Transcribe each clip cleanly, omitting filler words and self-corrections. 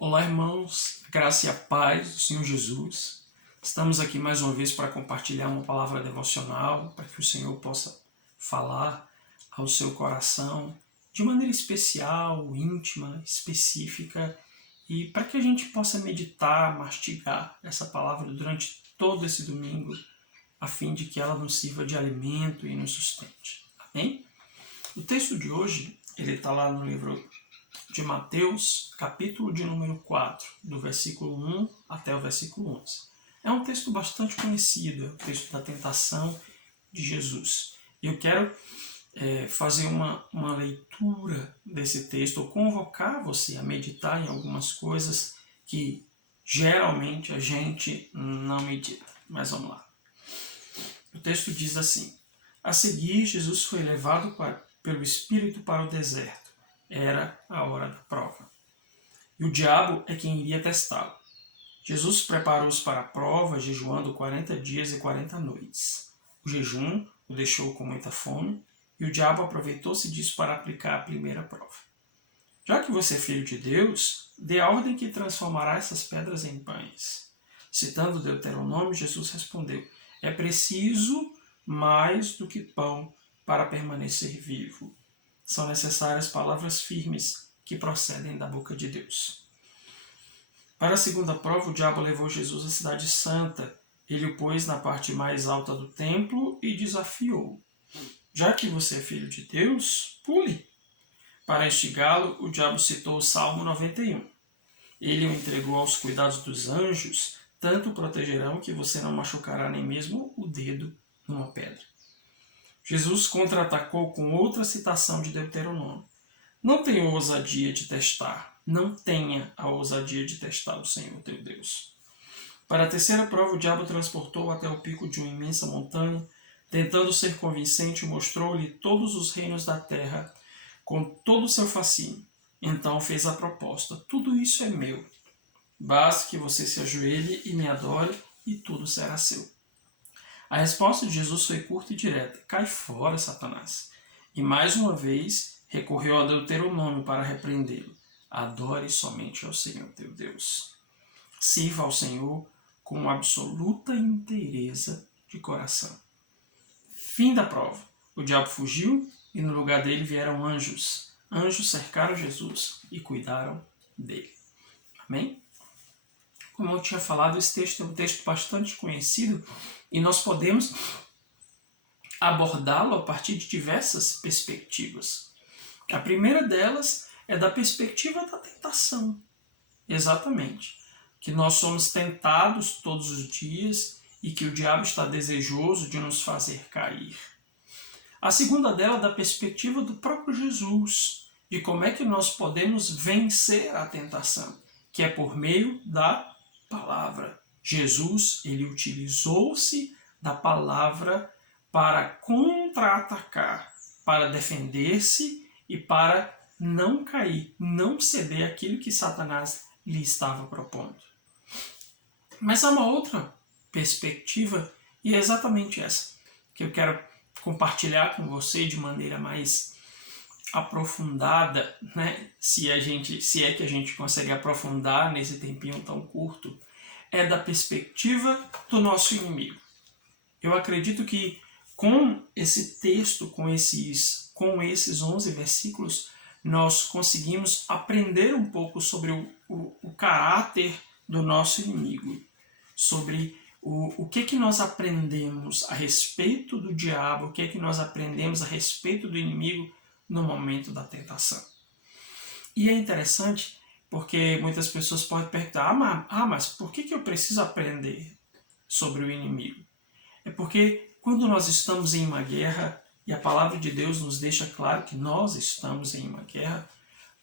Olá, irmãos, graça e a paz do Senhor Jesus. Estamos aqui mais uma vez para compartilhar uma palavra devocional, para que o Senhor possa falar ao seu coração de maneira especial, íntima, específica, e para que a gente possa meditar, mastigar essa palavra durante todo esse domingo, a fim de que ela nos sirva de alimento e nos sustente. Amém? O texto de hoje, ele está lá no livro de Mateus, capítulo de número 4, do versículo 1 até o versículo 11. É um texto bastante conhecido, é o texto da tentação de Jesus. Eu quero fazer uma leitura desse texto, ou convocar você a meditar em algumas coisas que geralmente a gente não medita. Mas vamos lá. O texto diz assim: a seguir, Jesus foi levado pelo Espírito para o deserto. Era a hora da prova. E o diabo é quem iria testá-lo. Jesus preparou-os para a prova, jejuando 40 dias e 40 noites. O jejum o deixou com muita fome, e o diabo aproveitou-se disso para aplicar a primeira prova. Já que você é filho de Deus, dê a ordem que transformará essas pedras em pães. Citando Deuteronômio, Jesus respondeu: é preciso mais do que pão para permanecer vivo. São necessárias palavras firmes que procedem da boca de Deus. Para a segunda prova, o diabo levou Jesus à cidade santa. Ele o pôs na parte mais alta do templo e desafiou: já que você é filho de Deus, pule. Para instigá-lo, o diabo citou o Salmo 91. Ele o entregou aos cuidados dos anjos, tanto o protegerão que você não machucará nem mesmo o dedo numa pedra. Jesus contra-atacou com outra citação de Deuteronômio: não tenha ousadia de testar, não tenha a ousadia de testar o Senhor teu Deus. Para a terceira prova, o diabo transportou até o pico de uma imensa montanha. Tentando ser convincente, mostrou-lhe todos os reinos da terra, com todo o seu fascínio. Então fez a proposta: tudo isso é meu. Basta que você se ajoelhe e me adore, e tudo será seu. A resposta de Jesus foi curta e direta: cai fora, Satanás. E mais uma vez recorreu a Deuteronômio para repreendê-lo: adore somente ao Senhor teu Deus. Sirva ao Senhor com absoluta inteireza de coração. Fim da prova. O diabo fugiu e no lugar dele vieram anjos. Anjos cercaram Jesus e cuidaram dele. Amém? Como eu tinha falado, esse texto é um texto bastante conhecido e nós podemos abordá-lo a partir de diversas perspectivas. A primeira delas é da perspectiva da tentação. Exatamente. Que nós somos tentados todos os dias e que o diabo está desejoso de nos fazer cair. A segunda dela é da perspectiva do próprio Jesus, de como é que nós podemos vencer a tentação, que é por meio da palavra. Jesus, ele utilizou-se da palavra para contra-atacar, para defender-se e para não cair, não ceder aquilo que Satanás lhe estava propondo. Mas há uma outra perspectiva, e é exatamente essa, que eu quero compartilhar com você de maneira mais aprofundada, né? se é que a gente consegue aprofundar nesse tempinho tão curto, é da perspectiva do nosso inimigo. Eu acredito que com esse texto, com esses 11 versículos, nós conseguimos aprender um pouco sobre o caráter do nosso inimigo, sobre o que nós aprendemos a respeito do diabo, o que nós aprendemos a respeito do inimigo no momento da tentação. E é interessante porque muitas pessoas podem perguntar: mas por que eu preciso aprender sobre o inimigo? É porque quando nós estamos em uma guerra, e a palavra de Deus nos deixa claro que nós estamos em uma guerra,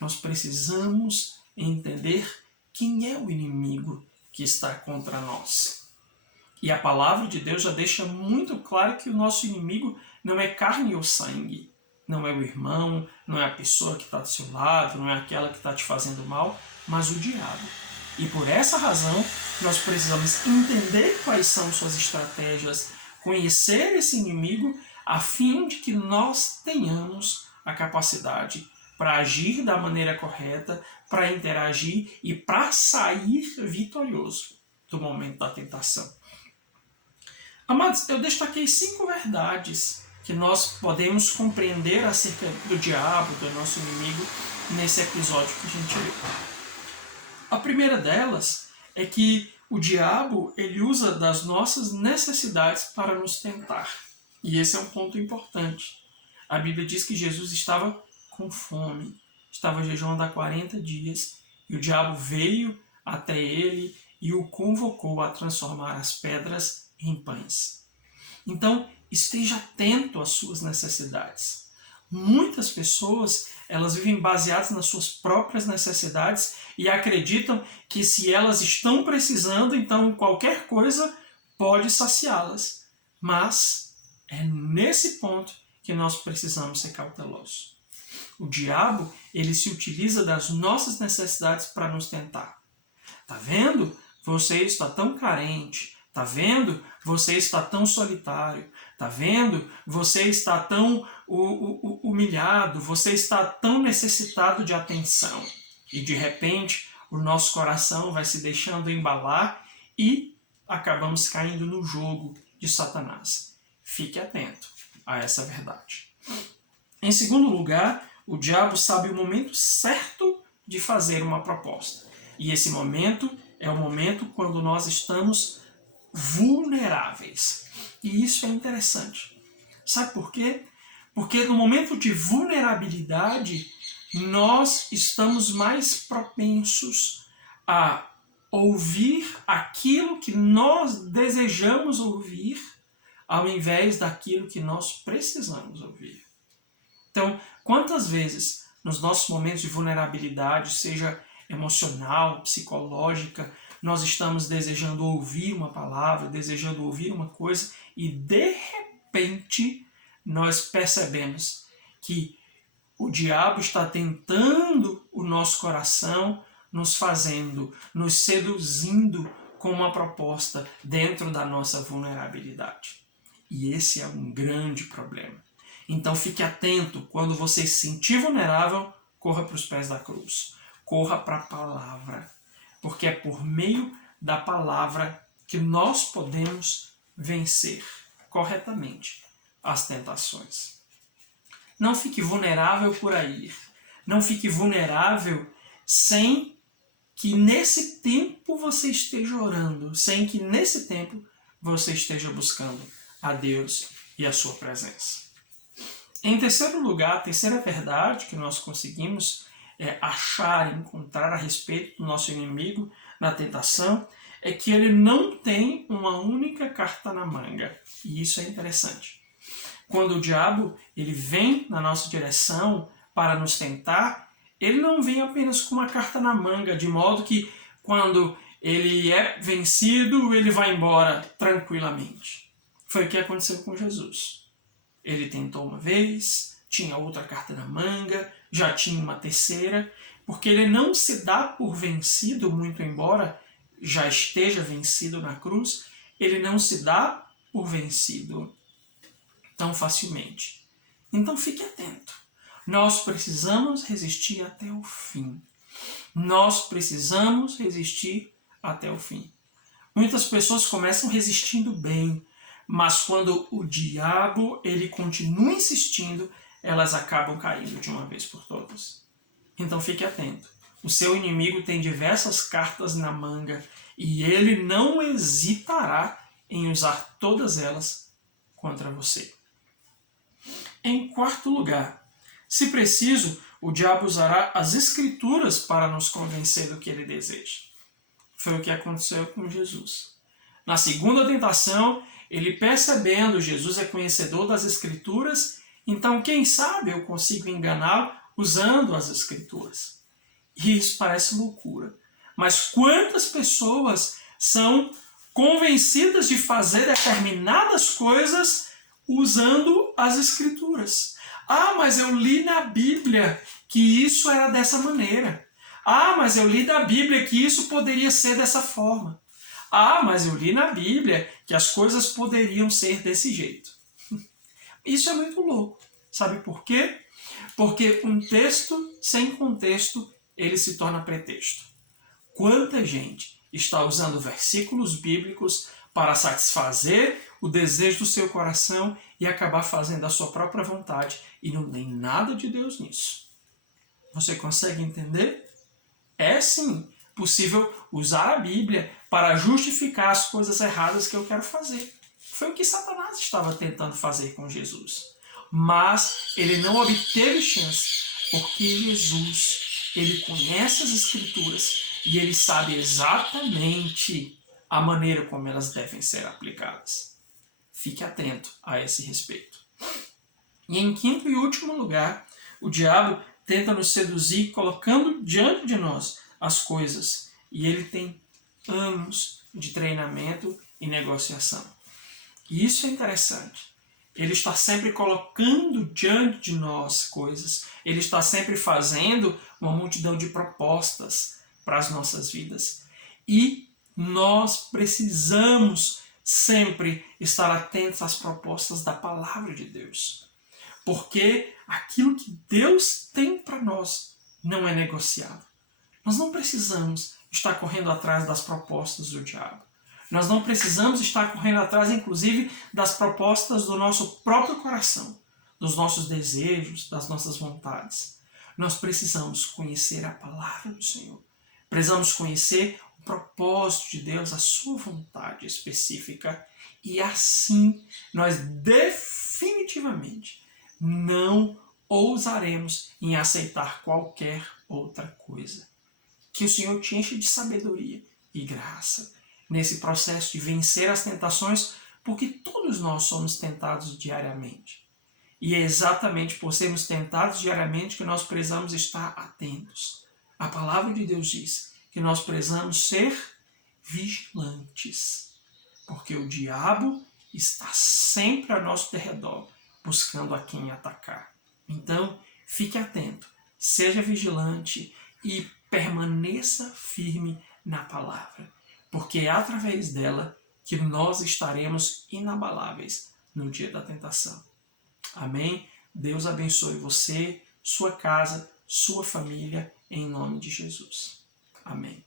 nós precisamos entender quem é o inimigo que está contra nós. E a palavra de Deus já deixa muito claro que o nosso inimigo não é carne ou sangue, não é o irmão, não é a pessoa que está do seu lado, não é aquela que está te fazendo mal, mas o diabo. E por essa razão, nós precisamos entender quais são suas estratégias, conhecer esse inimigo, a fim de que nós tenhamos a capacidade para agir da maneira correta, para interagir e para sair vitorioso do momento da tentação. Amados, eu destaquei 5 verdades que nós podemos compreender acerca do diabo, do nosso inimigo, nesse episódio que a gente leu. A primeira delas é que o diabo ele usa das nossas necessidades para nos tentar. E esse é um ponto importante. A Bíblia diz que Jesus estava com fome, estava jejuando há 40 dias, e o diabo veio até ele e o convocou a transformar as pedras em pães. Então, esteja atento às suas necessidades. Muitas pessoas, elas vivem baseadas nas suas próprias necessidades e acreditam que se elas estão precisando, então qualquer coisa pode saciá-las. Mas é nesse ponto que nós precisamos ser cautelosos. O diabo, ele se utiliza das nossas necessidades para nos tentar. Tá vendo? Você está tão carente. Tá vendo? Você está tão solitário. Tá vendo? Você está tão humilhado. Você está tão necessitado de atenção. E de repente, o nosso coração vai se deixando embalar e acabamos caindo no jogo de Satanás. Fique atento a essa verdade. Em segundo lugar, o diabo sabe o momento certo de fazer uma proposta. E esse momento é o momento quando nós estamos vulneráveis. E isso é interessante. Sabe por quê? Porque no momento de vulnerabilidade, nós estamos mais propensos a ouvir aquilo que nós desejamos ouvir, ao invés daquilo que nós precisamos ouvir. Então, quantas vezes nos nossos momentos de vulnerabilidade, seja emocional, psicológica, nós estamos desejando ouvir uma palavra, desejando ouvir uma coisa e de repente nós percebemos que o diabo está tentando o nosso coração, nos seduzindo com uma proposta dentro da nossa vulnerabilidade. E esse é um grande problema. Então fique atento, quando você se sentir vulnerável, corra para os pés da cruz. Corra para a palavra, porque é por meio da palavra que nós podemos vencer corretamente as tentações. Não fique vulnerável por aí. Não fique vulnerável sem que nesse tempo você esteja orando, sem que nesse tempo você esteja buscando a Deus e a sua presença. Em terceiro lugar, a terceira verdade que nós conseguimos achar, encontrar a respeito do nosso inimigo na tentação, é que ele não tem uma única carta na manga. E isso é interessante. Quando o diabo ele vem na nossa direção para nos tentar, ele não vem apenas com uma carta na manga, de modo que quando ele é vencido, ele vai embora tranquilamente. Foi o que aconteceu com Jesus. Ele tentou uma vez, tinha outra carta na manga, já tinha uma terceira, porque ele não se dá por vencido, muito embora já esteja vencido na cruz, ele não se dá por vencido tão facilmente. Então fique atento. Nós precisamos resistir até o fim. Nós precisamos resistir até o fim. Muitas pessoas começam resistindo bem, mas quando o diabo ele continua insistindo, elas acabam caindo de uma vez por todas. Então fique atento. O seu inimigo tem diversas cartas na manga e ele não hesitará em usar todas elas contra você. Em quarto lugar, se preciso, o diabo usará as escrituras para nos convencer do que ele deseja. Foi o que aconteceu com Jesus. Na segunda tentação, ele percebendo Jesus é conhecedor das escrituras, então quem sabe eu consigo enganá-lo usando as escrituras. E isso parece loucura. Mas quantas pessoas são convencidas de fazer determinadas coisas usando as escrituras? Ah, mas eu li na Bíblia que isso era dessa maneira. Ah, mas eu li na Bíblia que isso poderia ser dessa forma. Ah, mas eu li na Bíblia que as coisas poderiam ser desse jeito. Isso é muito louco. Sabe por quê? Porque um texto sem contexto, ele se torna pretexto. Quanta gente está usando versículos bíblicos para satisfazer o desejo do seu coração e acabar fazendo a sua própria vontade, e não tem nada de Deus nisso. Você consegue entender? É sim possível usar a Bíblia para justificar as coisas erradas que eu quero fazer. Foi o que Satanás estava tentando fazer com Jesus. Mas ele não obteve chance, porque Jesus, ele conhece as Escrituras e ele sabe exatamente a maneira como elas devem ser aplicadas. Fique atento a esse respeito. E em quinto e último lugar, o diabo tenta nos seduzir colocando diante de nós as coisas. E ele tem anos de treinamento e negociação. E isso é interessante. Ele está sempre colocando diante de nós coisas. Ele está sempre fazendo uma multidão de propostas para as nossas vidas. E nós precisamos sempre estar atentos às propostas da palavra de Deus. Porque aquilo que Deus tem para nós não é negociável. Nós não precisamos estar correndo atrás das propostas do diabo. Nós não precisamos estar correndo atrás, inclusive, das propostas do nosso próprio coração, dos nossos desejos, das nossas vontades. Nós precisamos conhecer a palavra do Senhor. Precisamos conhecer o propósito de Deus, a sua vontade específica. E assim, nós definitivamente não ousaremos em aceitar qualquer outra coisa. Que o Senhor te enche de sabedoria e graça nesse processo de vencer as tentações, porque todos nós somos tentados diariamente. E é exatamente por sermos tentados diariamente que nós precisamos estar atentos. A palavra de Deus diz que nós precisamos ser vigilantes, porque o diabo está sempre ao nosso derredor, buscando a quem atacar. Então, fique atento, seja vigilante e permaneça firme na palavra, porque é através dela que nós estaremos inabaláveis no dia da tentação. Amém? Deus abençoe você, sua casa, sua família, em nome de Jesus. Amém.